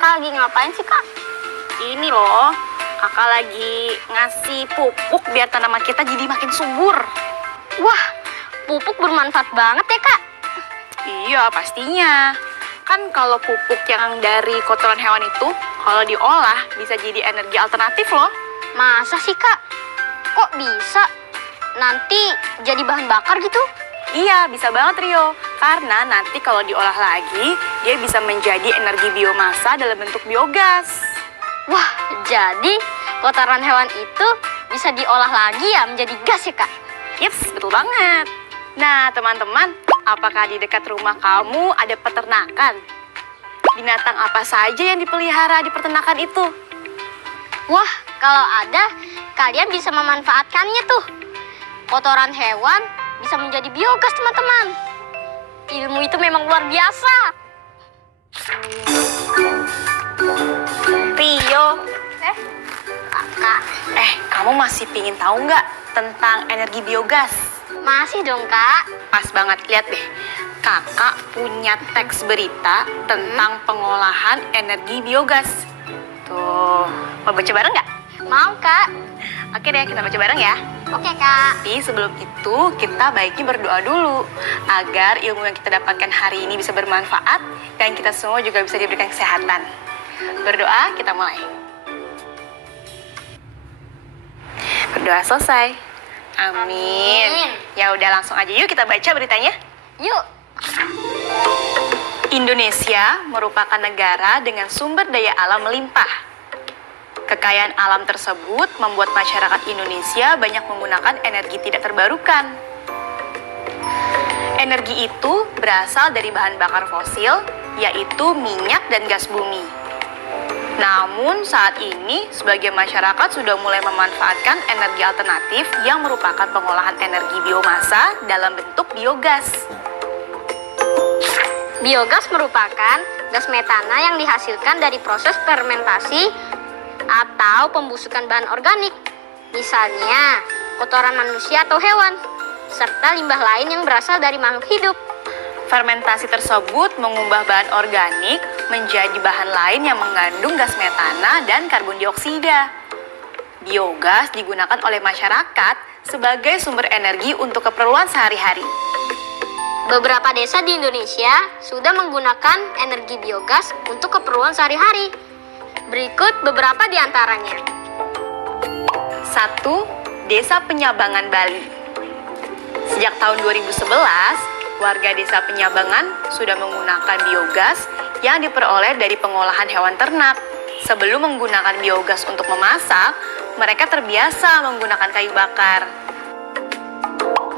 Kakak lagi ngapain sih, Kak? Ini loh, kakak lagi ngasih pupuk biar tanaman kita jadi makin subur. Wah, pupuk bermanfaat banget ya, Kak? Iya, pastinya. Kan kalau pupuk yang dari kotoran hewan itu, kalau diolah bisa jadi energi alternatif loh. Masa sih, Kak? Kok bisa? Nanti jadi bahan bakar gitu? Iya, bisa banget Rio. Karena nanti kalau diolah lagi, dia bisa menjadi energi biomasa dalam bentuk biogas. Wah, jadi kotoran hewan itu bisa diolah lagi ya menjadi gas ya, Kak? Yups, betul banget. Nah, teman-teman, apakah di dekat rumah kamu ada peternakan? Binatang apa saja yang dipelihara di peternakan itu? Wah, kalau ada, kalian bisa memanfaatkannya tuh. Kotoran hewan bisa menjadi biogas, teman-teman. Ilmu itu memang luar biasa. Rio, Kakak. kamu masih pingin tahu nggak tentang energi biogas? Masih dong, Kak. Pas banget, lihat deh. Kakak punya teks berita tentang pengolahan energi biogas. Tuh, mau baca bareng nggak? Mau, Kak. Oke deh, kita baca bareng ya. Oke, Kak. Tapi sebelum itu, kita baiknya berdoa dulu. Agar ilmu yang kita dapatkan hari ini bisa bermanfaat dan kita semua juga bisa diberikan kesehatan. Berdoa, kita mulai. Berdoa selesai. Amin. Amin. Ya udah, langsung aja yuk kita baca beritanya. Yuk. Indonesia merupakan negara dengan sumber daya alam melimpah. Kekayaan alam tersebut membuat masyarakat Indonesia banyak menggunakan energi tidak terbarukan. Energi itu berasal dari bahan bakar fosil, yaitu minyak dan gas bumi. Namun saat ini, sebagian masyarakat sudah mulai memanfaatkan energi alternatif yang merupakan pengolahan energi biomasa dalam bentuk biogas. Biogas merupakan gas metana yang dihasilkan dari proses fermentasi atau pembusukan bahan organik, misalnya kotoran manusia atau hewan, serta limbah lain yang berasal dari makhluk hidup. Fermentasi tersebut mengubah bahan organik menjadi bahan lain yang mengandung gas metana dan karbon dioksida. Biogas digunakan oleh masyarakat sebagai sumber energi untuk keperluan sehari-hari. Beberapa desa di Indonesia sudah menggunakan energi biogas untuk keperluan sehari-hari. Berikut beberapa di antaranya. 1. Desa Penyabangan Bali. Sejak tahun 2011, warga desa Penyabangan sudah menggunakan biogas yang diperoleh dari pengolahan hewan ternak. Sebelum menggunakan biogas untuk memasak, mereka terbiasa menggunakan kayu bakar.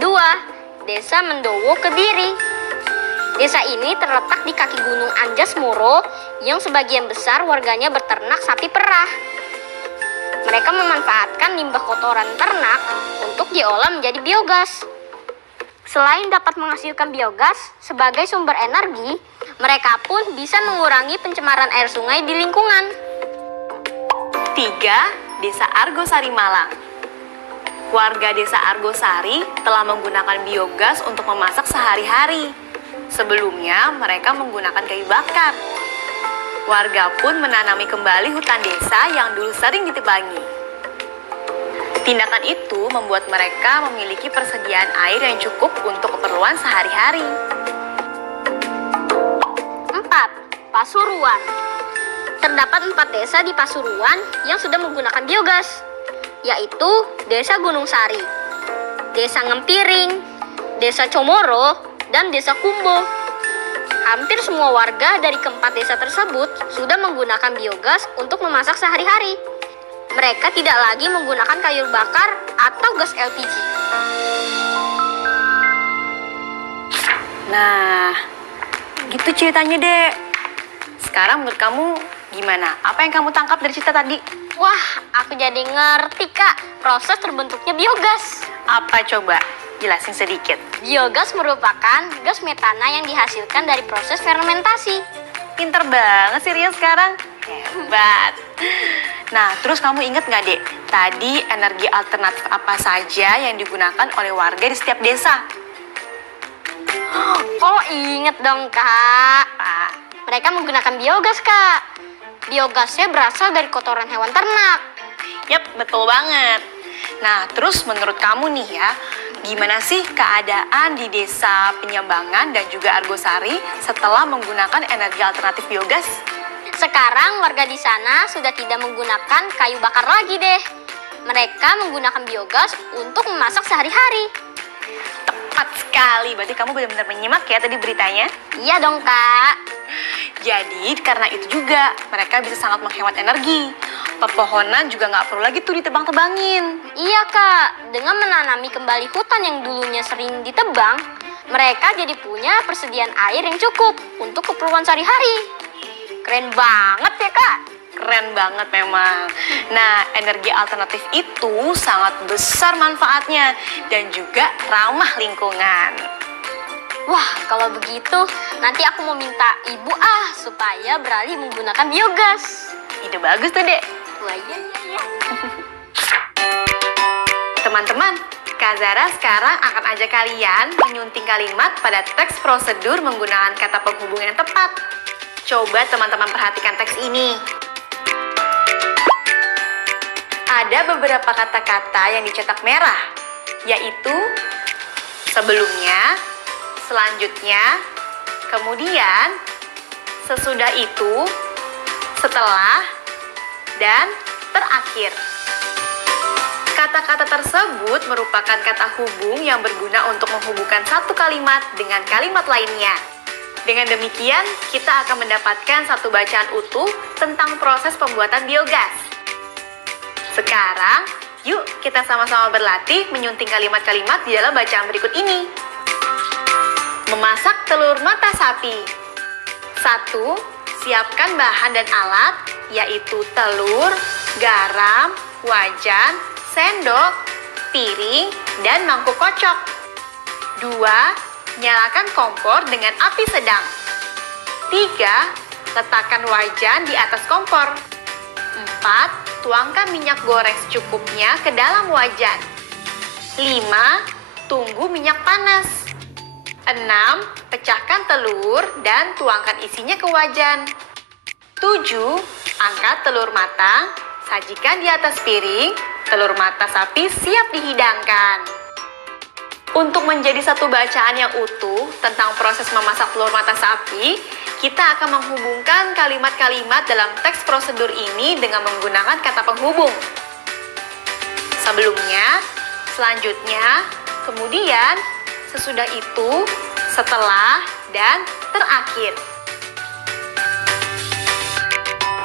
2. Desa Mendowo, Kediri. Desa ini terletak di kaki Gunung Anjas Moro yang sebagian besar warganya beternak sapi perah. Mereka memanfaatkan limbah kotoran ternak untuk diolah menjadi biogas. Selain dapat menghasilkan biogas sebagai sumber energi, mereka pun bisa mengurangi pencemaran air sungai di lingkungan. 3. Desa Argosari, Malang. Warga desa Argosari telah menggunakan biogas untuk memasak sehari-hari. Sebelumnya, mereka menggunakan kayu bakar. Warga pun menanami kembali hutan desa yang dulu sering ditebangi. Tindakan itu membuat mereka memiliki persediaan air yang cukup untuk keperluan sehari-hari. 4. Pasuruan. Terdapat 4 desa di Pasuruan yang sudah menggunakan biogas, yaitu Desa Gunung Sari, Desa Ngempiring, Desa Comoro, dan Desa Kumbo. Hampir semua warga dari keempat desa tersebut sudah menggunakan biogas untuk memasak sehari-hari. Mereka tidak lagi menggunakan kayu bakar atau gas LPG. Nah, gitu ceritanya, Dek. Sekarang menurut kamu gimana? Apa yang kamu tangkap dari cerita tadi? Wah, aku jadi ngerti, Kak, proses terbentuknya biogas. Apa coba? Jelasin sedikit. Biogas merupakan gas metana yang dihasilkan dari proses fermentasi. Pinter banget sih Ria sekarang. Hebat. Nah, terus kamu inget nggak, Dek? Tadi energi alternatif apa saja yang digunakan oleh warga di setiap desa? Oh, inget dong, Kak. Pak. Mereka menggunakan biogas, Kak. Biogasnya berasal dari kotoran hewan ternak. Yap, betul banget. Nah, terus menurut kamu nih ya, gimana sih keadaan di desa Penyambangan dan juga Argosari setelah menggunakan energi alternatif biogas? Sekarang warga di sana sudah tidak menggunakan kayu bakar lagi deh. Mereka menggunakan biogas untuk memasak sehari-hari. Tepat sekali, berarti kamu benar-benar menyimak ya tadi beritanya? Iya dong, Kak. Jadi karena itu juga mereka bisa sangat menghemat energi. Pepohonan juga nggak perlu lagi tuh ditebang-tebangin. Iya, Kak. Dengan menanami kembali hutan yang dulunya sering ditebang, mereka jadi punya persediaan air yang cukup untuk keperluan sehari-hari. Keren banget ya, Kak. Keren banget memang. Nah, energi alternatif itu sangat besar manfaatnya dan juga ramah lingkungan. Wah, kalau begitu nanti aku mau minta ibu supaya beralih menggunakan biogas. Ide bagus tuh, Dek. Wah, iya. Teman-teman, Kak Zara sekarang akan ajak kalian menyunting kalimat pada teks prosedur menggunakan kata penghubung yang tepat. Coba teman-teman perhatikan teks ini. Ada beberapa kata-kata yang dicetak merah, yaitu sebelumnya, selanjutnya, kemudian, sesudah itu, setelah, dan terakhir. Kata-kata tersebut merupakan kata hubung yang berguna untuk menghubungkan satu kalimat dengan kalimat lainnya. Dengan demikian, kita akan mendapatkan satu bacaan utuh tentang proses pembuatan biogas. Sekarang, yuk kita sama-sama berlatih menyunting kalimat-kalimat di dalam bacaan berikut ini. Memasak telur mata sapi. 1. Siapkan bahan dan alat, yaitu telur, garam, wajan, sendok, piring, dan mangkuk kocok. 2. Nyalakan kompor dengan api sedang. 3. Letakkan wajan di atas kompor. 4. Tuangkan minyak goreng secukupnya ke dalam wajan. 5. Tunggu minyak panas. 6. Pecahkan telur dan tuangkan isinya ke wajan. 7. Angkat telur matang, sajikan di atas piring. Telur mata sapi siap dihidangkan. Untuk menjadi satu bacaan yang utuh tentang proses memasak telur mata sapi, kita akan menghubungkan kalimat-kalimat dalam teks prosedur ini dengan menggunakan kata penghubung. Sebelumnya, selanjutnya, kemudian, sesudah itu, setelah, dan terakhir.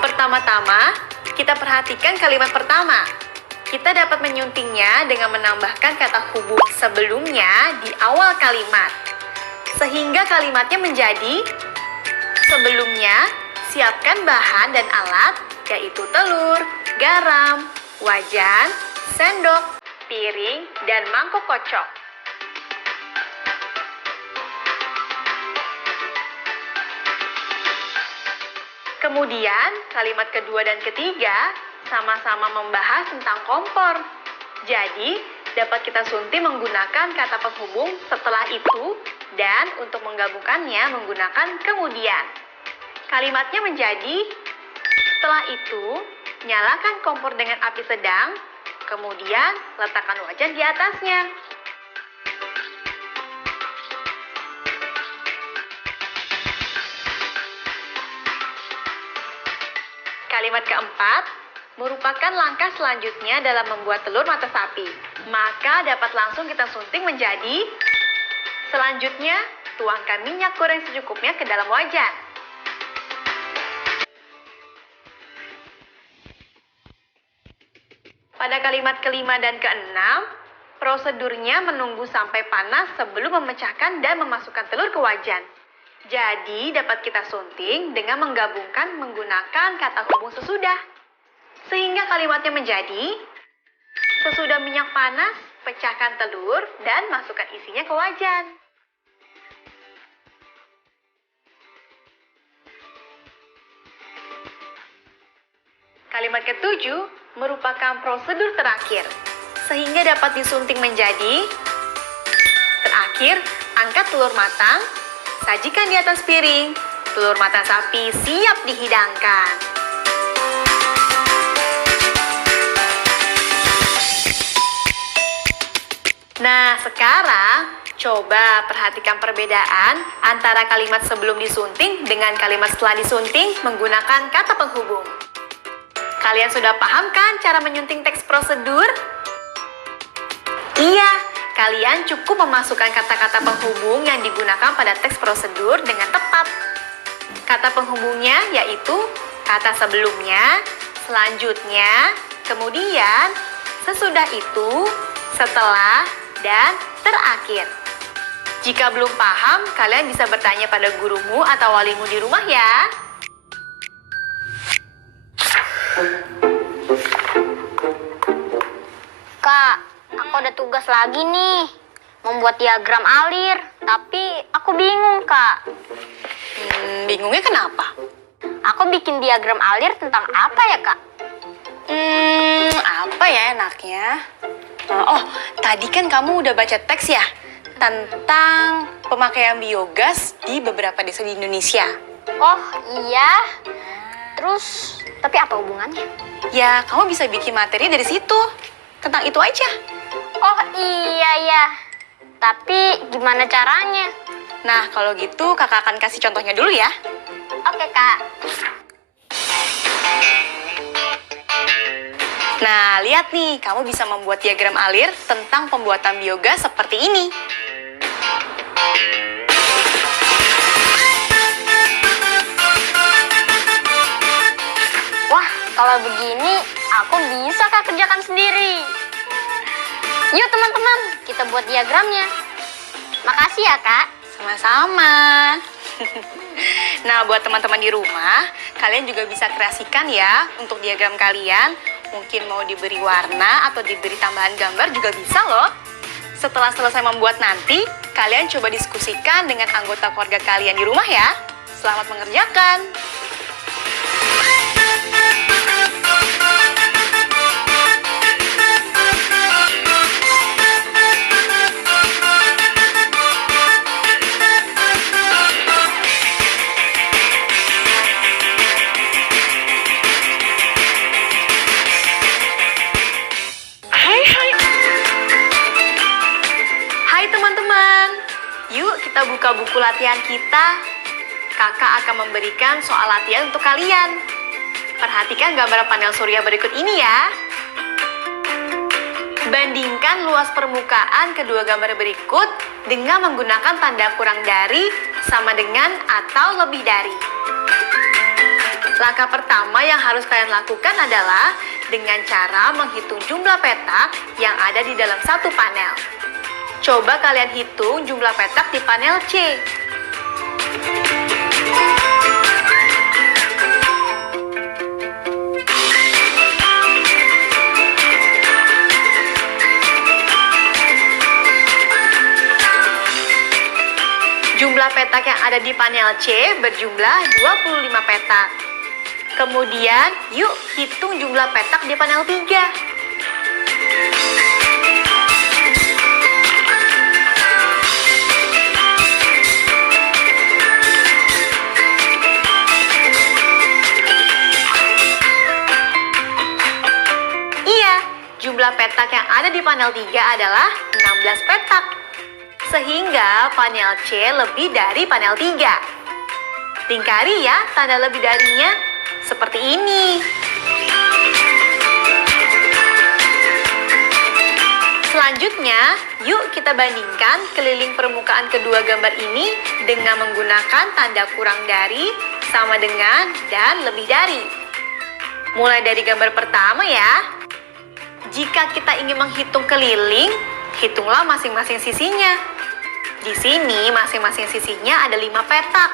Pertama-tama, kita perhatikan kalimat pertama. Kita dapat menyuntingnya dengan menambahkan kata hubung sebelumnya di awal kalimat. Sehingga kalimatnya menjadi sebelumnya, siapkan bahan dan alat, yaitu telur, garam, wajan, sendok, piring, dan mangkok kocok. Kemudian, kalimat kedua dan ketiga sama-sama membahas tentang kompor. Jadi, dapat kita sunting menggunakan kata penghubung setelah itu dan untuk menggabungkannya menggunakan kemudian. Kalimatnya menjadi, setelah itu, nyalakan kompor dengan api sedang, kemudian letakkan wajan di atasnya. Kalimat keempat merupakan langkah selanjutnya dalam membuat telur mata sapi. Maka dapat langsung kita sunting menjadi selanjutnya, tuangkan minyak goreng secukupnya ke dalam wajan. Pada kalimat kelima dan keenam, prosedurnya menunggu sampai panas sebelum memecahkan dan memasukkan telur ke wajan. Jadi dapat kita sunting dengan menggabungkan menggunakan kata hubung sesudah. Sehingga kalimatnya menjadi, sesudah minyak panas, pecahkan telur dan masukkan isinya ke wajan. Kalimat ketujuh merupakan prosedur terakhir, sehingga dapat disunting menjadi, terakhir, angkat telur matang, sajikan di atas piring, telur mata sapi siap dihidangkan. Nah, sekarang coba perhatikan perbedaan antara kalimat sebelum disunting dengan kalimat setelah disunting menggunakan kata penghubung. Kalian sudah paham kan cara menyunting teks prosedur? Iya, kalian cukup memasukkan kata-kata penghubung yang digunakan pada teks prosedur dengan tepat. Kata penghubungnya yaitu kata sebelumnya, selanjutnya, kemudian, sesudah itu, setelah, dan terakhir. Jika belum paham, kalian bisa bertanya pada gurumu atau walimu di rumah ya. Kak, aku ada tugas lagi nih. Membuat diagram alir, tapi aku bingung, Kak. Bingungnya kenapa? Aku bikin diagram alir tentang apa ya, Kak? Apa ya enaknya? Oh, tadi kan kamu udah baca teks ya? Tentang pemakaian biogas di beberapa desa di Indonesia. Oh, iya. Terus, tapi apa hubungannya? Ya, kamu bisa bikin materi dari situ. Tentang itu aja. Oh, iya ya. Tapi gimana caranya? Nah, kalau gitu kakak akan kasih contohnya dulu ya. Oke, Kak. Nah, lihat nih, kamu bisa membuat diagram alir tentang pembuatan biogas seperti ini. Wah, kalau begini aku bisa Kak kerjakan sendiri. Yuk teman-teman, kita buat diagramnya. Makasih ya, Kak. Sama-sama. Nah, buat teman-teman di rumah, kalian juga bisa kreasikan ya untuk diagram kalian. Mungkin mau diberi warna atau diberi tambahan gambar juga bisa loh. Setelah selesai membuat nanti, kalian coba diskusikan dengan anggota keluarga kalian di rumah ya. Selamat mengerjakan. Hai teman-teman, yuk kita buka buku latihan kita. Kakak akan memberikan soal latihan untuk kalian. Perhatikan gambar panel surya berikut ini ya. Bandingkan luas permukaan kedua gambar berikut dengan menggunakan tanda kurang dari, sama dengan, atau lebih dari. Langkah pertama yang harus kalian lakukan adalah dengan cara menghitung jumlah petak yang ada di dalam satu panel. Coba kalian hitung jumlah petak di panel C. Jumlah petak yang ada di panel C berjumlah 25 petak. Kemudian, yuk hitung jumlah petak di panel 3. Iya, jumlah petak yang ada di panel 3 adalah 16 petak. Sehingga panel C lebih dari panel 3. Lingkari ya tanda lebih darinya seperti ini. Selanjutnya, yuk kita bandingkan keliling permukaan kedua gambar ini dengan menggunakan tanda kurang dari, sama dengan, dan lebih dari. Mulai dari gambar pertama ya. Jika kita ingin menghitung keliling, hitunglah masing-masing sisinya. Di sini masing-masing sisinya ada 5 petak.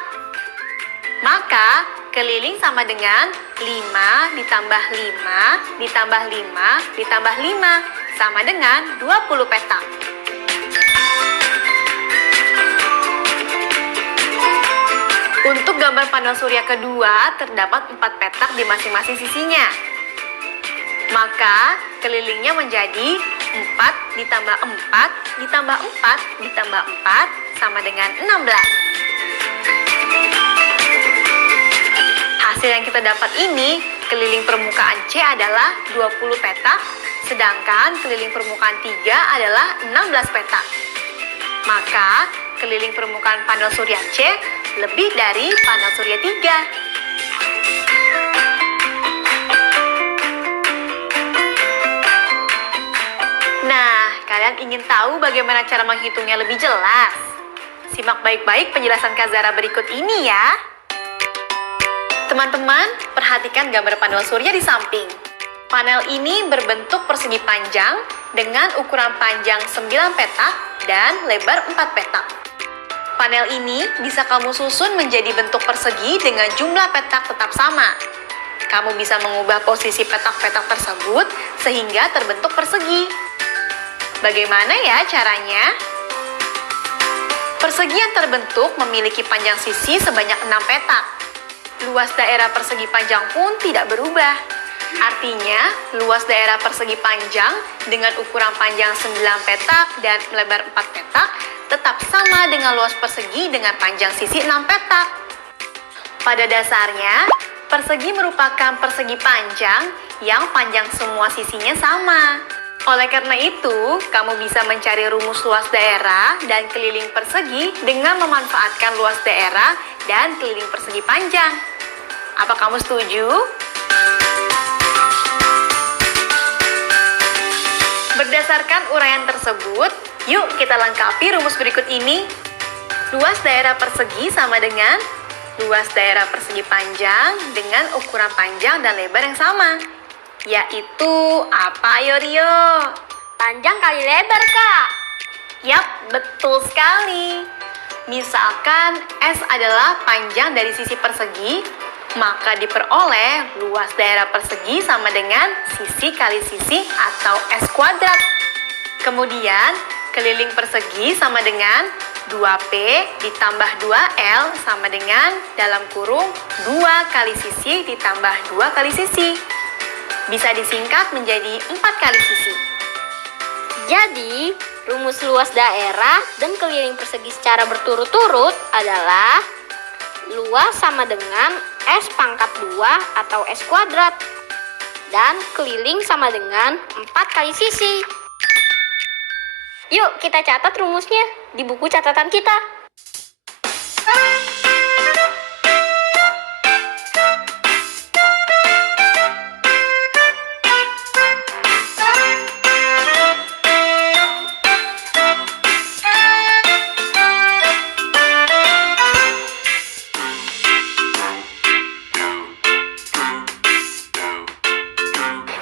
Maka keliling sama dengan 5 ditambah 5 ditambah 5 ditambah 5 sama dengan 20 petak. Untuk gambar panel surya kedua terdapat 4 petak di masing-masing sisinya. Maka kelilingnya menjadi 4 ditambah 4 ditambah 4 ditambah 4 sama dengan 16. Hasil yang kita dapat ini, keliling permukaan C adalah 20 petak, sedangkan keliling permukaan 3 adalah 16 petak. Maka keliling permukaan panel surya C lebih dari panel surya 3. Nah, kalian ingin tahu bagaimana cara menghitungnya lebih jelas? Simak baik-baik penjelasan Kak Zara berikut ini ya. Teman-teman, perhatikan gambar panel surya di samping. Panel ini berbentuk persegi panjang dengan ukuran panjang 9 petak dan lebar 4 petak. Panel ini bisa kamu susun menjadi bentuk persegi dengan jumlah petak tetap sama. Kamu bisa mengubah posisi petak-petak tersebut sehingga terbentuk persegi. Bagaimana ya caranya? Persegi yang terbentuk memiliki panjang sisi sebanyak 6 petak. Luas daerah persegi panjang pun tidak berubah. Artinya, luas daerah persegi panjang dengan ukuran panjang 9 petak dan lebar 4 petak tetap sama dengan luas persegi dengan panjang sisi 6 petak. Pada dasarnya, persegi merupakan persegi panjang yang panjang semua sisinya sama. Oleh karena itu, kamu bisa mencari rumus luas daerah dan keliling persegi dengan memanfaatkan luas daerah dan keliling persegi panjang. Apa kamu setuju? Berdasarkan uraian tersebut, yuk kita lengkapi rumus berikut ini. Luas daerah persegi sama dengan luas daerah persegi panjang dengan ukuran panjang dan lebar yang sama. Yaitu apa, Ayo Rio? Panjang kali lebar, Kak. Yap, betul sekali. Misalkan S adalah panjang dari sisi persegi, maka diperoleh luas daerah persegi sama dengan sisi kali sisi atau S kuadrat. Kemudian, keliling persegi sama dengan 2P ditambah 2L sama dengan dalam kurung 2 kali sisi ditambah 2 kali sisi. Bisa disingkat menjadi 4 kali sisi. Jadi, rumus luas daerah dan keliling persegi secara berturut-turut adalah luas sama dengan S pangkat 2 atau S kuadrat. Dan keliling sama dengan 4 kali sisi. Yuk kita catat rumusnya di buku catatan kita.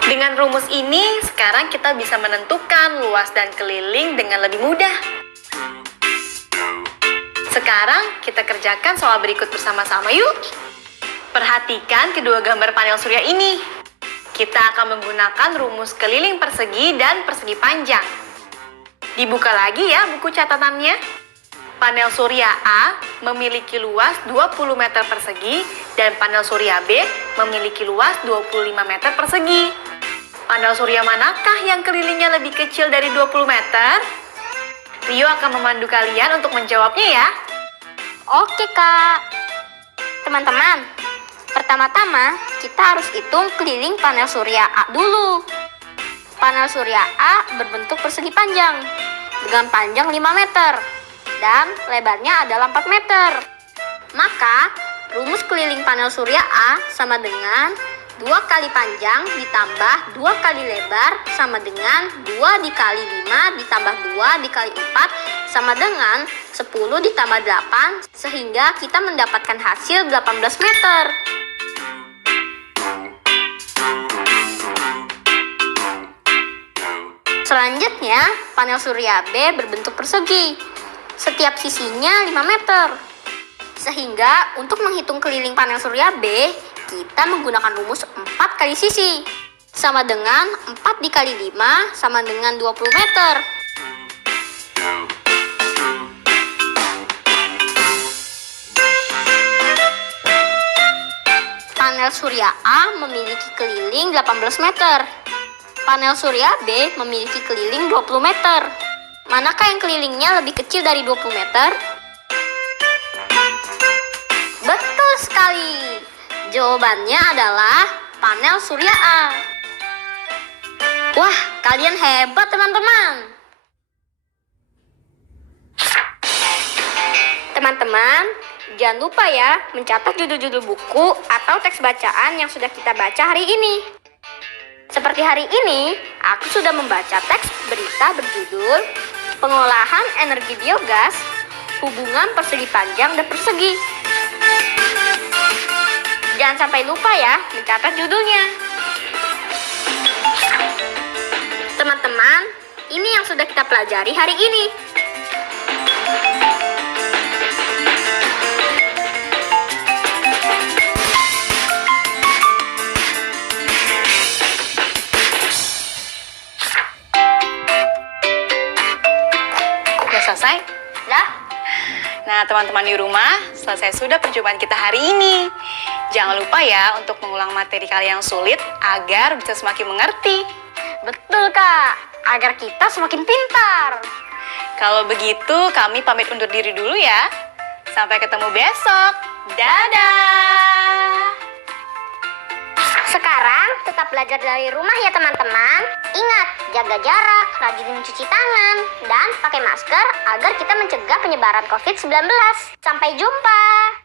Dengan rumus ini, sekarang kita bisa menentukan luas dan keliling dengan lebih mudah. Sekarang kita kerjakan soal berikut bersama-sama yuk. Perhatikan kedua gambar panel surya ini. Kita akan menggunakan rumus keliling persegi dan persegi panjang. Dibuka lagi ya buku catatannya. Panel surya A memiliki luas 20 meter persegi dan panel surya B memiliki luas 25 meter persegi. Panel surya manakah yang kelilingnya lebih kecil dari 20 meter? Rio akan memandu kalian untuk menjawabnya ya. Oke, Kak. Teman-teman, pertama-tama kita harus hitung keliling panel surya A dulu. Panel surya A berbentuk persegi panjang dengan panjang 5 meter dan lebarnya adalah 4 meter. Maka, rumus keliling panel surya A sama dengan 2 kali panjang ditambah 2 kali lebar sama dengan 2 dikali 5 ditambah 2 dikali 4 sama dengan 10 ditambah 8 sehingga kita mendapatkan hasil 18 meter. Selanjutnya, panel surya B berbentuk persegi. Setiap sisinya 5 meter. Sehingga untuk menghitung keliling panel surya B, kita menggunakan rumus 4 kali sisi. Sama dengan 4 dikali 5 sama dengan 20 meter. Panel surya A memiliki keliling 18 meter. Panel surya B memiliki keliling 20 meter. Manakah yang kelilingnya lebih kecil dari 20 meter? Betul sekali. Jawabannya adalah panel surya A. Wah, kalian hebat teman-teman. Teman-teman, jangan lupa ya mencatat judul-judul buku atau teks bacaan yang sudah kita baca hari ini. Seperti hari ini, aku sudah membaca teks berita berjudul Pengolahan Energi Biogas, Hubungan Persegi Panjang dan Persegi. Jangan sampai lupa ya mencatat judulnya. Teman-teman, ini yang sudah kita pelajari hari ini. Selesai? Dah? Nah, teman-teman di rumah, selesai sudah percobaan kita hari ini. Jangan lupa ya untuk mengulang materi kalian yang sulit agar bisa semakin mengerti. Betul, Kak. Agar kita semakin pintar. Kalau begitu, kami pamit undur diri dulu ya. Sampai ketemu besok. Dadah! Sekarang tetap belajar dari rumah ya teman-teman. Ingat, jaga jarak, rajin mencuci tangan, dan pakai masker agar kita mencegah penyebaran COVID-19. Sampai jumpa!